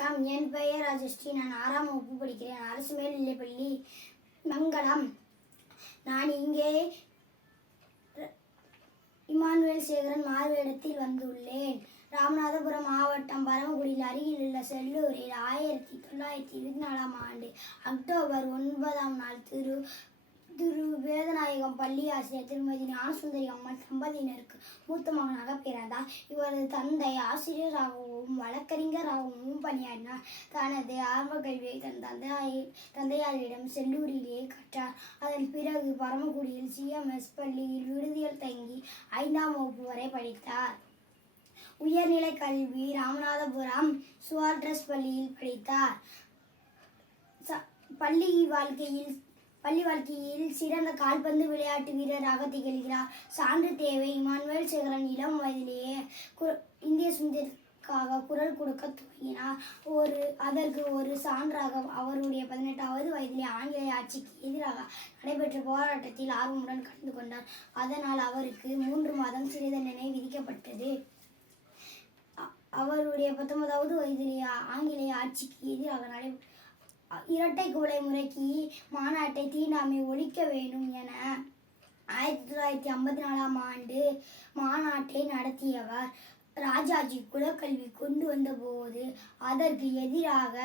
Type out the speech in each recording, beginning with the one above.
வணக்கம். என் பெயர் ராஜஸ்ரீ. நான் 6ஆம் வகுப்பு படிக்கிறேன். அரசு மேல்நிலைப்பள்ளி மங்களம். நான் இங்கே இமானுவேல் சேகரன் மாறுவேடத்தில் வந்துள்ளேன். ராமநாதபுரம் மாவட்டம் பரமக்குடியில் அருகிலுள்ள செல்லூரில் 1924ஆம் ஆண்டு அக்டோபர் 9ஆம் நாள் திரு வேதநாயகம் பள்ளி ஆசிரியர் திருமதி ஞானசுந்தரி அம்மாள் தம்பதியினருக்கு மூத்த மகனாக பிறந்தார். இவரது தந்தை ஆசிரியராகவும் வழக்கறிஞராகவும் பணியாற்றினார். தனது ஆரம்ப கல்வியை தன் தந்தையாரிடம் செல்லூரிலேயே கற்றார். அதன் பிறகு பரமக்குடியில் CMS பள்ளியில் விடுதியில் தங்கி 5ஆம் வகுப்பு வரை படித்தார். உயர்நிலை கல்வி ராமநாதபுரம் சுவாட்ரஸ் பள்ளியில் படித்தார். பள்ளி வாழ்க்கையில் சிறந்த கால்பந்து விளையாட்டு வீரராக திகழ்கிறார். சான்று தேவை. இமானுவேல் சேகரன் இளம் வயதிலேயே இந்திய சுதந்திரத்திற்காக குரல் கொடுக்க துவங்கினார். அதற்கு ஒரு சான்றாக அவருடைய 18வது வயதிலே ஆங்கிலேய ஆட்சிக்கு எதிராக நடைபெற்ற போராட்டத்தில் ஆர்வமுடன் கலந்து கொண்டார். அதனால் அவருக்கு 3 மாதம் சிறை தண்டனை விதிக்கப்பட்டது. அவருடைய 19வது வயதிலே ஆங்கிலேய ஆட்சிக்கு எதிராக இரட்டை குவளை முறைக்கு மாநாட்டை தீண்டாமை ஒழிக்க வேண்டும் என 1954ஆம் ஆண்டு மாநாட்டை நடத்தியவர். ராஜாஜி குலக்கல்வி கொண்டு வந்தபோது அதற்கு எதிராக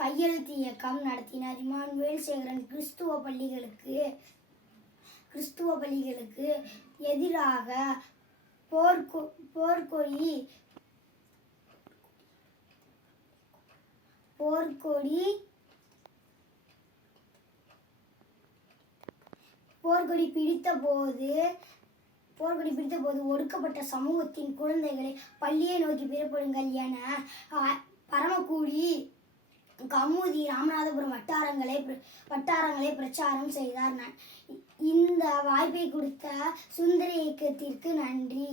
கையெழுத்து இயக்கம் நடத்தினார். இமானுவேல் சேகரன் கிறிஸ்துவ பள்ளிகளுக்கு எதிராக போர்க்கொடி பிடித்த போது ஒடுக்கப்பட்ட சமூகத்தின் குழந்தைகளை பள்ளியை நோக்கி புறப்படுங்கள் என பரமக்குடி, கமுதி, ராமநாதபுரம் வட்டாரங்களை பிரச்சாரம் செய்தார். இந்த வாய்ப்பை கொடுத்த சுந்தர இயக்கத்திற்கு நன்றி.